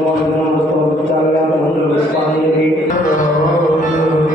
Govinda, Hare Govinda, Hare Govinda, Hare Govinda,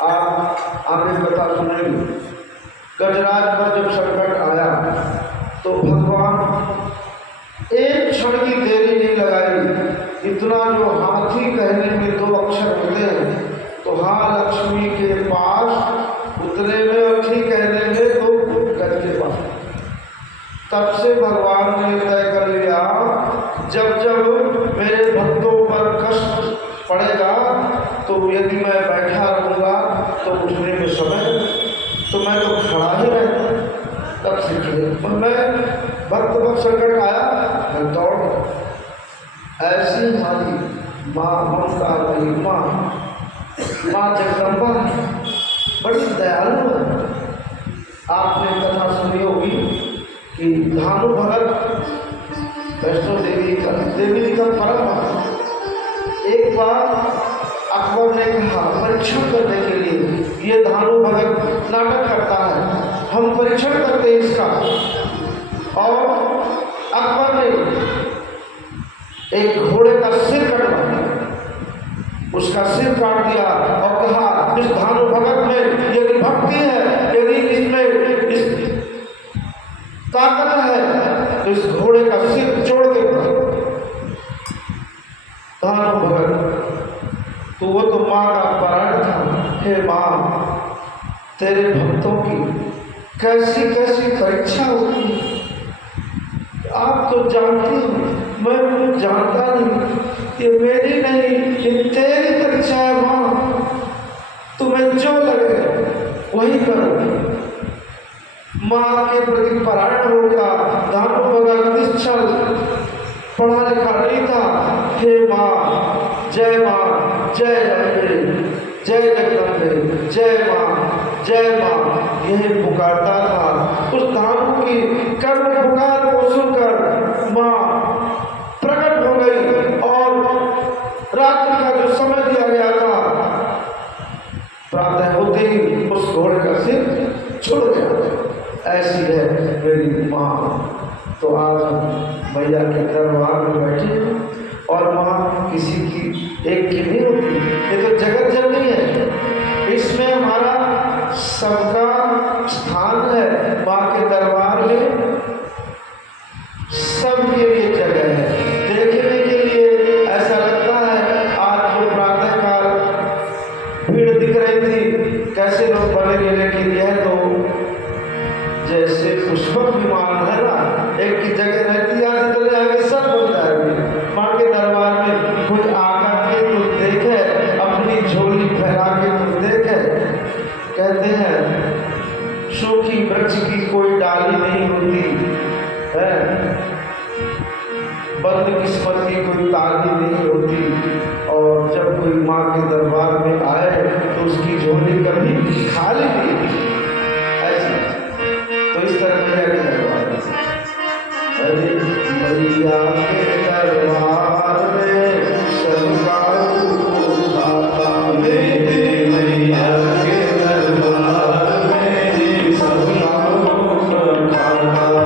आप आगे कथा सुनेंगे। गजराज पर जब संकट आया तो भगवान एक क्षण की देरी नहीं लगाई। इतना जो हाथी कहने में 2 अक्षर होते हैं तो हाँ लक्ष्मी के पास उतने में और ठीक कहने में 2 गज के पास। तब से भगवान ने तय कर लिया जब जब मेरे भक्तों पर कष्ट पड़ेगा तो यदि मैं बैठा रहूँगा तो उठने में समय, तो मैं तो खड़ा ही रहूँ। तब से खड़े मैं भक्त पर संकट आया मैं दौड़। ऐसी हमारी माँ ममता रही माँ जगदम्बा बड़ी दयालु है। आपने कथा सुनी होगी कि भानु भगत वैष्णो देवी का परम एक बार अकबर ने कहा परीक्षण करने के लिए ये धानु भगत नाटक करता है, हम परीक्षण करते हैं इसका। और अकबर ने एक घोड़े का सिर कटवा, उसका सिर काट दिया और कहा इस धानु भगत में यदि भक्ति है, यदि इसमें इस ताकत है तो इस घोड़े का सिर जोड़ के धानु भगत। तो वो तो माँ का परायण था। हे माँ, तेरे भक्तों की कैसी कैसी परीक्षा होती है, आप तो जानती हो, मैं कुछ जानता नहीं। ये मेरी नहीं, ये तेरी परीक्षा है माँ। तुम्हें जो लगे वही करो। माँ के प्रति परायण हो गया धानु भगत। निश्चल पढ़ा लिखा नहीं था। हे माँ, जय माँ, जय अम्बे, जय जगदम्बे, जय माँ, जय माँ, यही पुकारता था। उस धानु की कर्म पुकार को सुनकर माँ प्रकट हो गई और रात्रि का जो समय दिया गया था प्रातः होते ही उस घोड़े का सिर छोड़ गया। ऐसी है मेरी माँ। तो आज मैया के दरबार में बैठे और माँ किसी की एक की नहीं होती, ये तो जगत जननी है। इसमें हमारा सबका स्थान है। माँ के दरबार में सबके लिए जगह है। देखने के लिए ऐसा लगता है आज जो प्रातः काल भीड़ दिख रही थी, कैसे लोग बने, लेकिन यह तो जैसे पुष्पक विमान है ना, एक की जगह रहती है, चले आगे सब बन जाएगी। माँ के दरबार में कोई आकर के तो देखे, अपनी झोली फैला के तो देखे। कहते हैं सूखी वृक्ष की कोई डाली नहीं होती है, बंद किस्मत की कोई ताली नहीं होती। और जब कोई माँ के दरबार में आए तो उसकी झोली कभी खाली नहीं। तो इस तरह मैया के दरबार अरे मैया के दरबार में सबका खाता, मेरे मैया के दरबार में सबका खाता।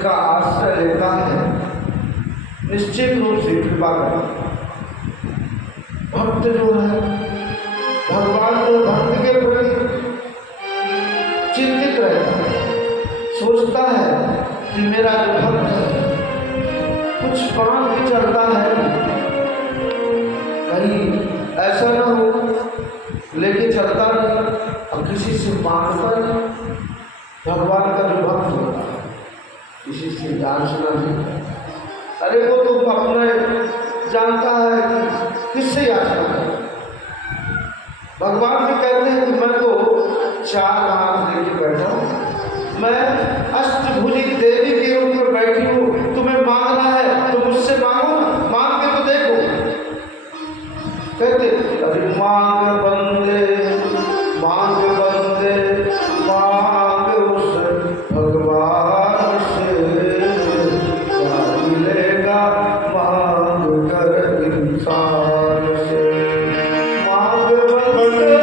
जिनका आश्रय लेता है निश्चित रूप से कृपा करता। भक्त जो है भगवान को भक्त के प्रति चिंतित रहता है, सोचता है कि मेरा जो भक्त है कुछ बांध भी चलता है, कहीं ऐसा ना हो लेके चलता नहीं और किसी से मांगता नहीं। भगवान का जो भक्त होता है किसी से जान सुना नहीं, अरे वो तो अपने जानता है कि किससे याचना करे। भगवान भी कहते हैं कि मैं तो 4 हाथ लेके बैठा हूँ, मैं अष्टभुजी देवी के रूप में बैठी हूँ, तुम्हें मांगना है तो मुझसे मांगो ना, मांग के तो देखो। कहते अरे मांग बंदे मांग बंदे मांग उस भगवान से, क्या मिलेगा मांग कर इंसान से। मांग बंदे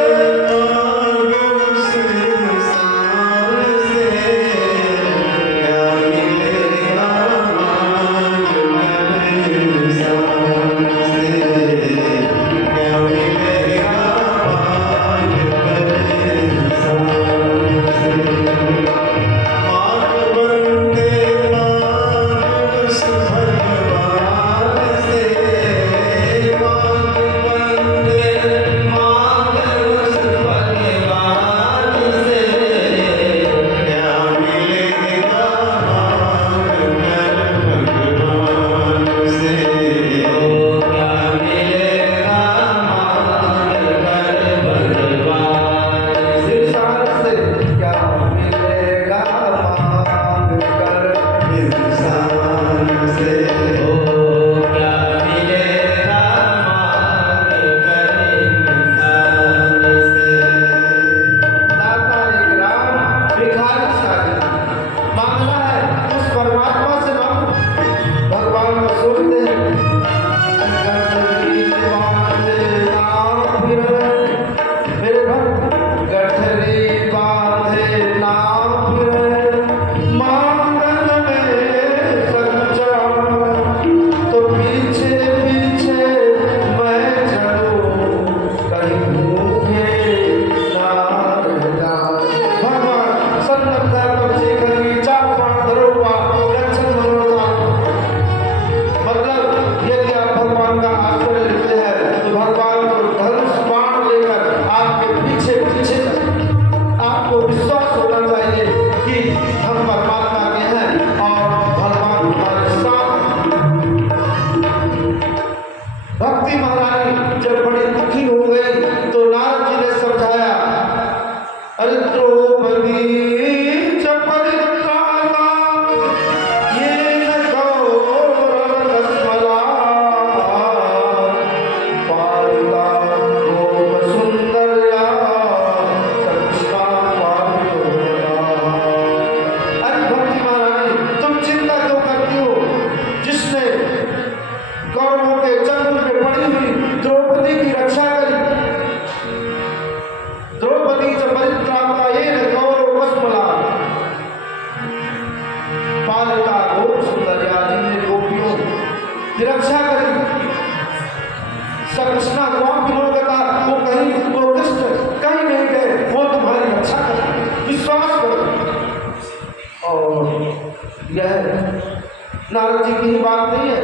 नारद जी की ही बात नहीं है।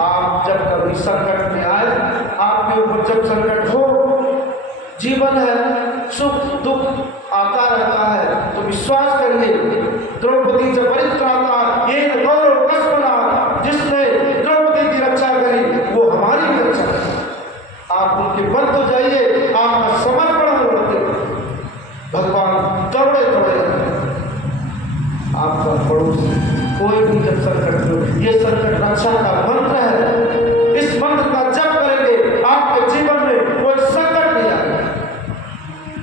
आप जब कभी संकट में आए, आपके ऊपर जब संकट हो, जीवन है, सुख दुख आता रहता है, तो विश्वास करिए द्रौपदी जब परित्राता ये गौरव कस्मला, जिसने द्रौपदी की रक्षा करी वो हमारी भी रक्षा करी। आप उनके बल तो जाइए, आपका समर्पण होते भगवान दौड़े दौड़े आपका पड़ोसी। कोई भी जब संकट हो, ये संकट रक्षा का मंत्र है, इस मंत्र का जप करेंगे आपके जीवन में कोई संकट नहीं आएगा।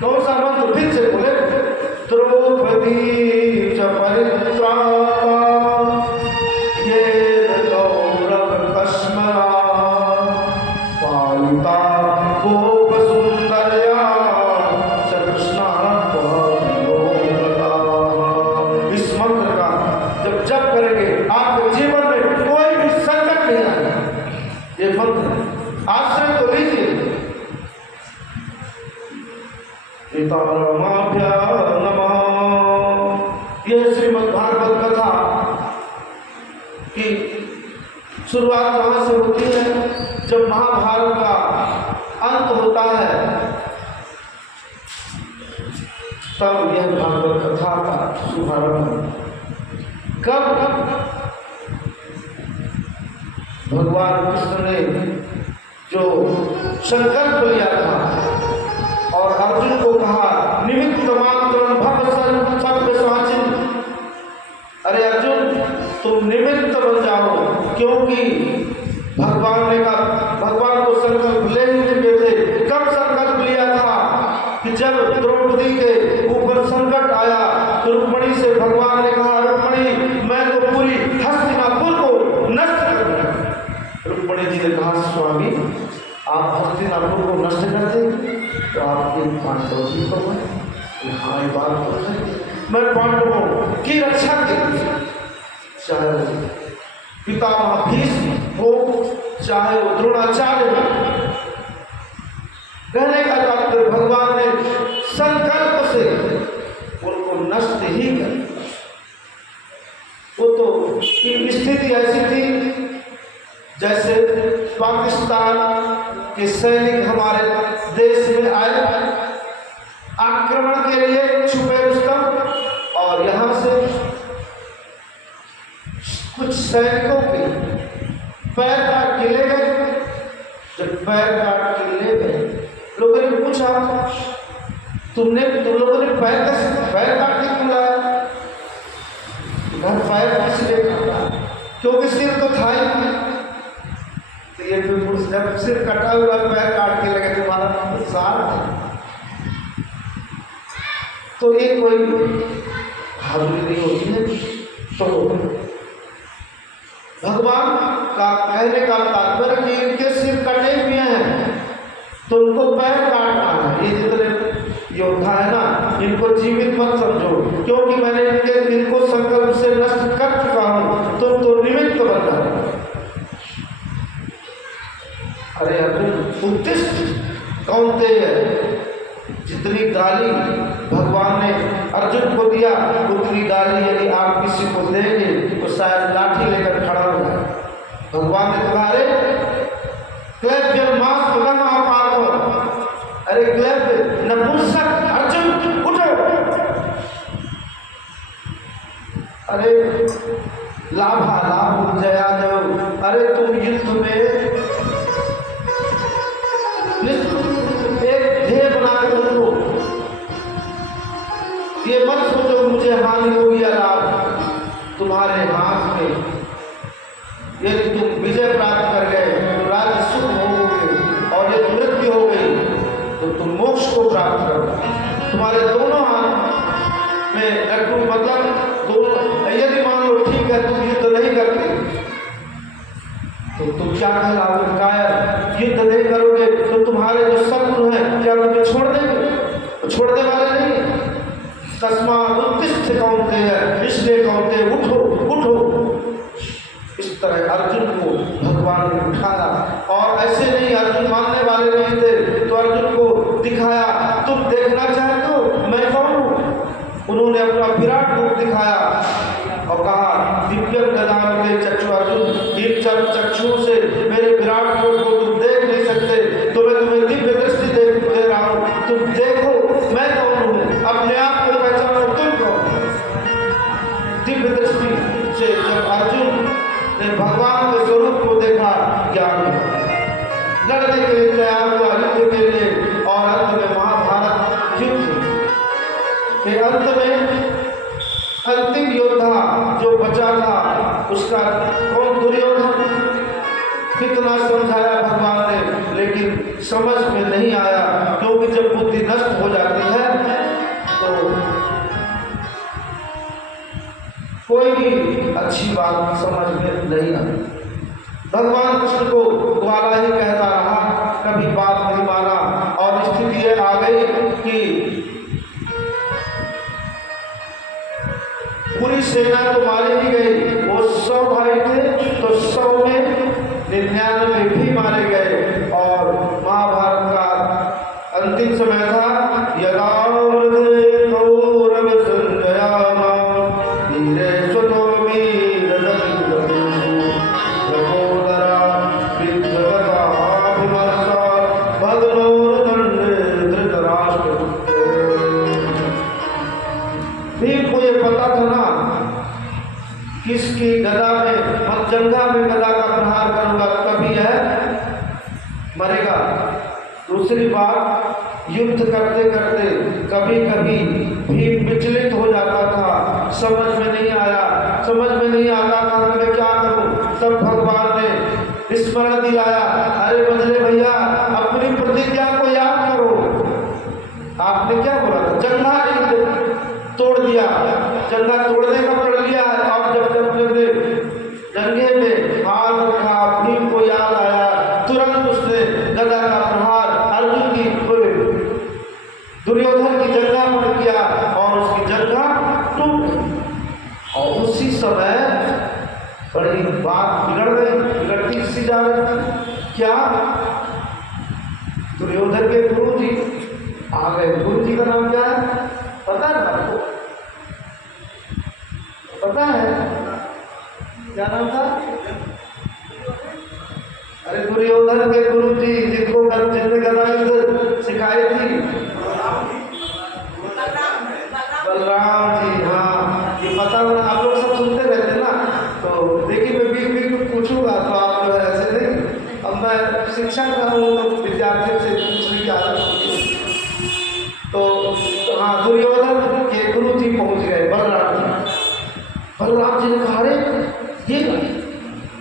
कौन सा मंत्र? फिर से बोले, द्रौपदी च परित्राता ये गौरव कस्मरा पालिता गोप सुंदरया च कृष्णा। इस मंत्र का जब सीतारामाभ्यां नमः। यह श्रीमद् भागवत कथा की शुरुआत कहाँ से होती है? जब महाभारत का अंत होता है तब यह भागवत कथा का शुभारंभ। कब भगवान कृष्ण ने जो संकल्प लिया था और अर्जुन को कहा निमित्त मात्रम भव सर्व स्वाचिन, अरे अर्जुन तुम निमित्त बन जाओ, क्योंकि भगवान ने कहा, भगवान को संकल्प ले ही चुके थे। कब संकल्प लिया था? कि जब द्रौपदी के ऊपर संकट आया तो रुक्मणी से भगवान ने कहा रुक्मणी मैं तो पूरी हस्तिनापुर को नष्ट कर दूंगा। रुक्मणी जी ने कहा स्वामी आप हस्तिनापुर को नष्ट कर दें तो आपके पांडवों जी को हाँ ये बात तो है, मैं पांडवों की रक्षा के लिए चाहे पितामह भीष्म हो चाहे वो द्रोणाचार्य हो, कहने का तात्पर्य भगवान ने संकल्प से उनको नष्ट ही कर। वो तो की स्थिति ऐसी थी जैसे पाकिस्तान के सैनिक हमारे देश में आए आक्रमण के लिए छुपे रुस्तम, और यहाँ से कुछ सैनिकों के पैर काट के ले गए। जब पैर काट के ले गए लोगों ने पूछा तुम लोगों ने पैर काट के क्यों लाया? घर पैर किसने काटा? क्योंकि सिर तो था ही नहीं। तो ये जब सिर कटा हुआ पैर काट के लगे तुम्हारा नाम तो सार है, तो ये कोई हाजिरी नहीं होती है। तो भगवान का कहने का तात्पर्य कि इनके सिर कटे हुए हैं तो उनको पैर काटना है। ये जितने योद्धा है ना इनको जीवित मत समझो, क्योंकि मैंने इनको संकल्प से नष्ट कर चुका हूं, तो निमित्त बन रहा। अरे अर्जुन उत्तिष्ठ कौन्तेय, जितनी गाली भगवान ने अर्जुन को दिया उतनी गाली यदि आप किसी को देंगे तो शायद लाठी लेकर खड़ा हो जाए। भगवान ने कहा अरे अरे क्लैप नपुंसक अर्जुन उठो, अरे लाभा लाभ जया जाओ, अरे तुम युद्ध में एक ध्येय बनाकर रखो, ये मत सोचो मुझे हानि होगी या लाभ, तुम्हारे हाथ में। यदि तुम विजय प्राप्त कर गए तो राज्य सुख भोगोगे, और यदि मृत्यु हो गई तो तुम मोक्ष को प्राप्त करोगे। तुम्हारे दोनों हाथ में लड्डू, मतलब दोनों। यदि मान लो ठीक है तुम युद्ध नहीं करते तो तुम क्या कहलाओगे? कायर। युद्ध नहीं करोगे तो तुम्हारे जो शत्रु हैं क्या तुम्हें छोड़ देंगे? छोड़ने वाले नहीं। तस्मात् उत्तिष्ठ कौन्तेय, इसलिए कौन्तेय उठो उठो। इस तरह अर्जुन को भगवान ने उठाया, और ऐसे नहीं अर्जुन मानने वाले नहीं थे तो अर्जुन को दिखाया तुम देखना चाहते हो मैं कौन हूँ। उन्होंने अपना विराट रूप दिखाया और कहा दिव्यम ददामि ते चक्षु अर्जुन, इन चक्षुओं से मेरे विराट रूप को तुम देख नहीं सकते, तो मैं तुम्हें दिव्य दृष्टि दे रहा हूँ, तुम देखो मैं कौन हूँ, अपने आप को पहचानो तुम कौन। दिव्य दृष्टि से जब अर्जुन ने भगवान के स्वरूप को देखा ज्ञान लड़ने के लिए तैयार हुआ, युद्ध के लिए, और अंत में महाभारत युद्ध के अंत में अंतिम योद्धा जो बचा था उसका कौन? दुर्योधन। कितना समझाया भगवान ने लेकिन समझ में नहीं आया, क्योंकि जब बुद्धि नष्ट हो जाती है तो कोई भी अच्छी बात समझ में नहीं आती। भगवान कृष्ण को ग्वाला ही कहता रहा, कभी बात नहीं माना, और स्थिति ये आ गई कि पूरी सेना तो मारी ही गई। वो 100 भाई थे तो 100 में 99 भी मारे गए, और महाभारत का अंतिम समय था यदा किसकी गदा में और जंघा में गदा का प्रहार करूंगा तभी है मरेगा। दूसरी बात, युद्ध करते करते कभी कभी भीम विचलित हो जाता था, समझ में नहीं आता था कि मैं क्या करूं। तब भगवान ने स्मरण दिलाया, अरे बजरे भैया अपनी प्रतिज्ञा को याद करो। आपने क्या बोला था? जंघा तोड़ दिया, जंघा तोड़ने का पड़ लिया है। और जब जंघे में हाथ रखा, भीम को याद आया, तुरंत उसने गदा का प्रहार अर्जुन की दुर्योधन की जंघा पर किया और उसकी जंघा टूट। और उसी समय बड़ी बात बिगड़ती सी जा रही थी। क्या? दुर्योधन के गुरु जी आ गए। गुरु जी का नाम क्या है पता है आपको? पता है क्या नाम था? अरे दुर्योधन के गुरु जी जिनको जिसने गदा युद्ध सिखाई थी, बलराम जी। हाँ, ये पता होना, आप लोग सब सुनते रहते ना, तो देखिए मैं बीच में पूछूंगा तो आप जो है ऐसे नहीं। अब मैं शिक्षक रहा हूँ तो विद्यार्थियों से पूछने की आदत होती है। तो हाँ, दुर्योधन के गुरु जी पहुँच गए, बलराम जी। बलराम जी ने कहा, अरे ये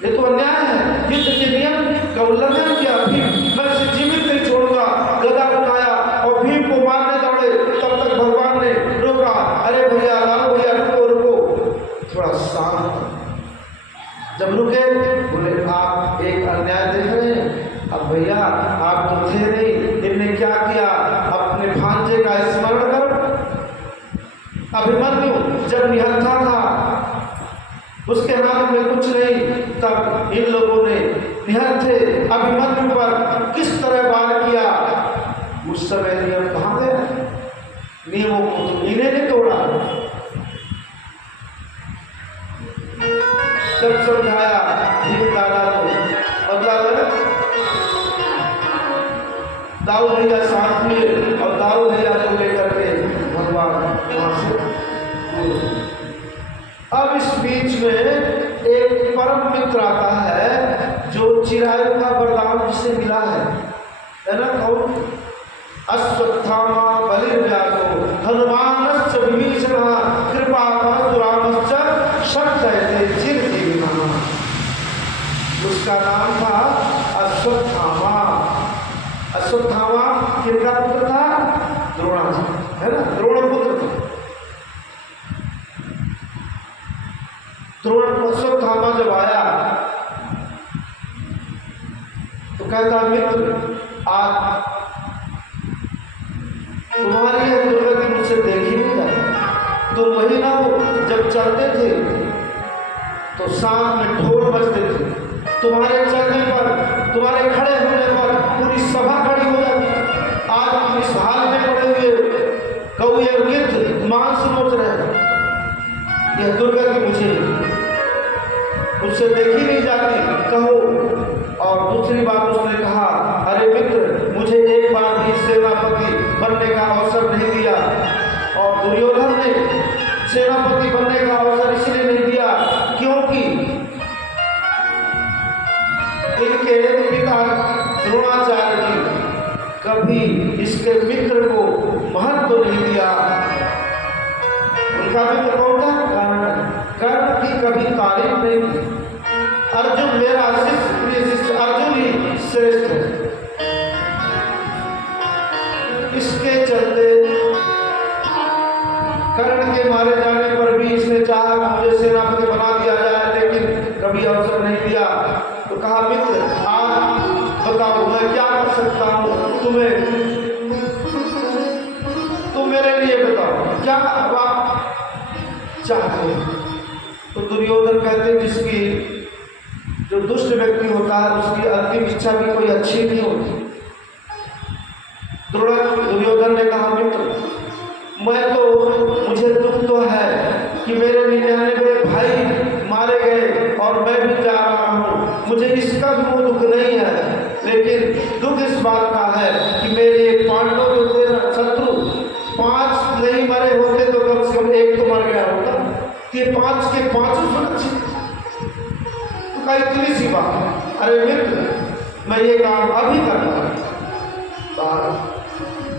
तो अन्याय है, युद्ध के नियम का उल्लंघन किया। भीम मैं इसे जीवित नहीं छोड़ूंगा। गदा उठाया और भीम को मारने दौड़े। तब तक भगवान ने रोका, अरे भैया लालो भैया रुको, थोड़ा शांत। जब रुके बोले, आप एक अन्याय देख रहे हैं। अब भैया आप तो थे नहीं, इनने क्या किया? अपने भांजे का स्मरण करो। अभिमन्यु जब निहत्था था, उसके हाथ में कुछ नहीं, तब इन लोगों ने निहत्थे अभिमन्यु पर किस तरह वार किया। उस समय नियम कहाँ गया? नियमों को तो इन्हें ने तोड़ा। जब समझाया भीम दादा को, मतलब दाऊ भैया साथ में, और दाऊ भैया को लेकर के भगवान वहां से। अब इस बीच में एक परम मित्र आता है जो चिरायु का वरदान जिसे मिला है ना? कौन? अश्वत्थामा बलिर्व्यासो हनुमानश्च विभीषणः कृपापात्रः रामश्च शक्तये चिरजीविनः। उसका नाम था अश्वत्थामा। अश्वत्थामा किसका पुत्र था? द्रोणाचार्य, है ना? द्रोण पुत्र था। द्रोण अश्वत्थामा जब आया तो कहता, मित्र आज तुम्हारी यह दुर्गति मुझसे देखी नहीं जाती। तो वही ना हो, जब चलते थे तो शाम में ढोल बजते थे, तुम्हारे चलने पर, तुम्हारे खड़े होने पर पूरी सभा खड़ी हो जाती। आज हम इस हाल में पड़े हुए कौए गिद्ध मांस नोच रहे। यह दुर्गति मुझसे देखी नहीं जाती, कहो। और दूसरी बात उसने कहा, अरे मित्र मुझे एक बार भी सेनापति बनने का अवसर नहीं दिया। और दुर्योधन ने सेनापति बनने का अवसर इसलिए नहीं दिया क्योंकि इनके पिता द्रोणाचार्य जी कभी इसके मित्र को महत्व नहीं दिया। उनका मित्र कौन था? कर्ण की कभी तारीफ नहीं की। अर्जुन मेरा शिष्य, प्रिय शिष्य, अर्जुन ही श्रेष्ठ है। इसके चलते कर्ण के मारे जाने पर भी इसने चाहा मुझे सेनापति बना दिया जाए, लेकिन कभी अवसर नहीं दिया। तो कहा, मित्र आज बताओ मैं क्या कर सकता हूँ? तुम मेरे लिए बताओ क्या आप चाहते हो? तो दुर्योधन कहते, जिसकी जो दुष्ट व्यक्ति होता है उसकी अंतिम इच्छा भी कोई अच्छी नहीं होती। दुर्योधन ने कहा, मित्र मुझे दुख तो है कि मेरे 99 भाई मारे गए और मैं भी जा रहा हूँ, मुझे इसका भी वो दुख नहीं है। लेकिन दुख इस बात का है कि मेरे पांडव जो थे ना शत्रु, 5 नहीं मरे होते तो कम से कम 1 तो मर गया होता। ये 5 के 5 सुरक्षित का इतनी सी बात, अरे मित्र मैं ये काम अभी करना।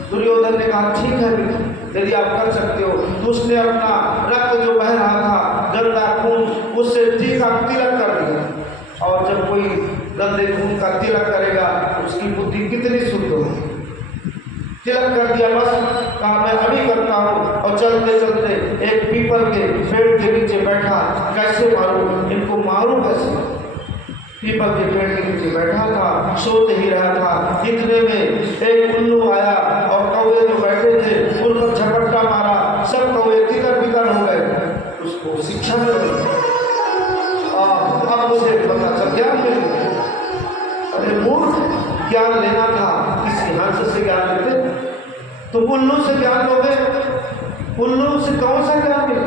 दुर्योधन ने कहा ठीक है मित्र, यदि आप कर सकते हो। तो उसने अपना रक्त जो बह रहा था, गंदा खून, उससे टीका तिलक कर दिया। और जब कोई गंदे खून का तिलक करेगा उसकी बुद्धि कितनी शुद्ध होगी। तिलक कर दिया, बस कहा मैं अभी करता हूँ। और चलते चलते एक पीपल के पेड़ के नीचे बैठा, कैसे मारूं इनको, मारूं कैसे। पीपल के पेड़ के नीचे बैठा था, सोते ही रहा था। इतने में एक उल्लू आया और कौवे जो बैठे थे उन पर झपट्टा मारा, सब कौवे तितर बितर हो गए। उसको शिक्षा मिल गई। अब मुझे पता चल गया मिल गया। अरे मूर्ख, ज्ञान लेना था किसी हंस से ज्ञान लेते, तुम उल्लू से ज्ञान लोगे, उल्लू से कौन सा ज्ञान मिले।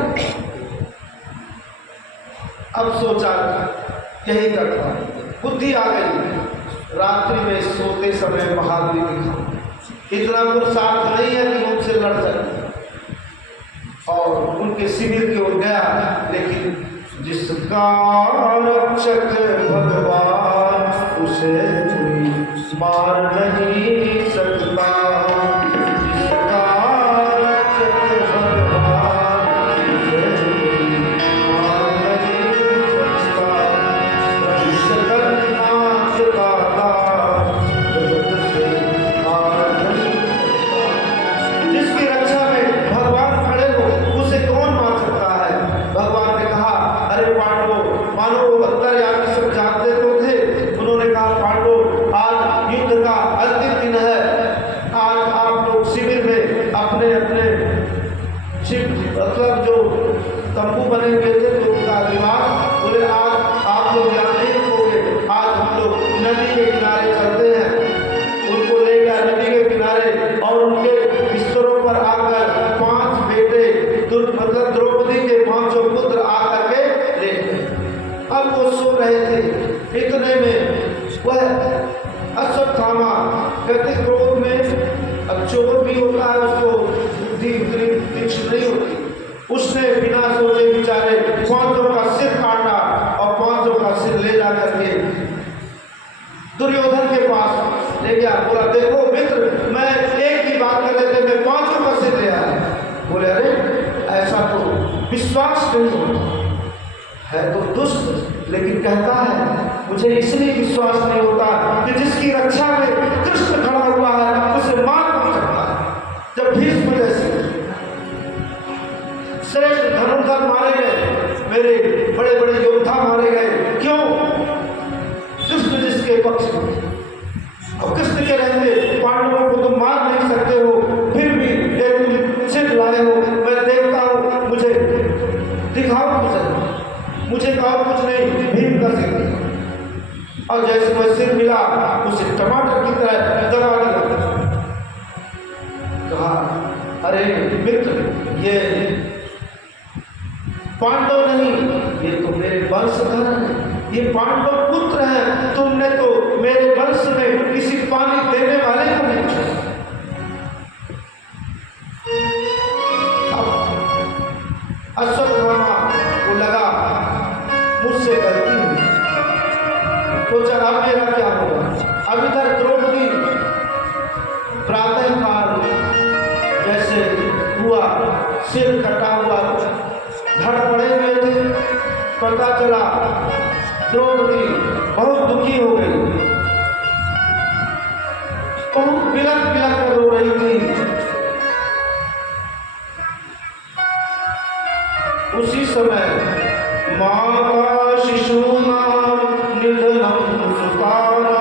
अब सोचा यही करता, बुद्धि आ गई। रात्रि में सोते समय बहादुरी दिखा, इतना पुरुषार्थ नहीं है कि उनसे लड़ सके। और उनके शिविर की ओर गया, लेकिन जिसका रक्षक भगवान उसे कोई मार नहीं सकता। जिसका रक्षक भगवान उसे कोई मार नहीं सकता। रवि जगन्नाथ दाता जगत से हार नहीं सकता। जिसकी रक्षा में भगवान खड़े हो उसे कौन मार सकता है। भगवान ने कहा अरे पांडवों, मानो वो अंतर्यामी सब जानते तो थे। उन्होंने कहा पांडवों, आज युद्ध का अंतिम दिन है। आज आप लोग शिविर में अपने अपने मतलब जो तंबू बने हुए थे तो उनका निवास, बोले आज आप लोग यहाँ नहीं रुकोगे, आज हम लोग नदी के किनारे चलते हैं। उनको ले गया नदी के किनारे और उनके बिस्तरों पर आकर 5 बेटे मतलब द्रौपदी के 5 पुत्र आकर के ले गए। अब वो सो रहे थे, इतने में वह अश्वत्थामा कहते क्रोध में, अब चोर भी होता है उसको बुद्धि उतनी तीक्ष्ण नहीं होती, उसने बिना सोचे बेचारे 5 का सिर काटा और 5 का सिर ले जा करके दुर्योधन के पास ले गया। बोला देखो मित्र, मैं एक की बात कर रहे थे, मैं 5 का सिर ले आया। बोले अरे ऐसा तो विश्वास नहीं होता है, तो दुष्ट, लेकिन कहता है मुझे इसलिए विश्वास नहीं होता कि जिसकी रक्षा में कृष्ण खड़ा हुआ है उसे मार नहीं सकता है। जब भीष्म जैसे श्रेष्ठ धनुर्धर मारे गए, मेरे बड़े बड़े योद्धा मारे गए, क्यों? कृष्ण जिसके पक्ष में, और कृष्ण के रहते पांडवों को तुम मार नहीं सकते हो, फिर भी एक सिर लाए हो। मैं देखता हूँ, मुझे दिखाओ, मुझे कहो कुछ नहीं, भीम का सिर। और जैसे वह सिर मिला उसे टमाटर की तरह दबा दिया। कहा अरे मित्र, ये पांडव नहीं, ये तो मेरे वंशधर हैं, ये पांडव पुत्र हैं। तुमने तो मेरे वंश में किसी पानी देने वाले को नहीं छोड़ा। अश्वत्थामा को लगा मुझसे गलती हुई, तो चल अब मेरा क्या होगा। अब इधर द्रौपदी प्रातः काल जैसे हुआ, सिर कटा हुआ धड़ पड़े हुए थे। पता चला द्रौपदी बहुत दुखी हो गई, बहुत बिलख बिलख कर रो रही थी। उसी समय माता शिशूनां निधनं सुतानां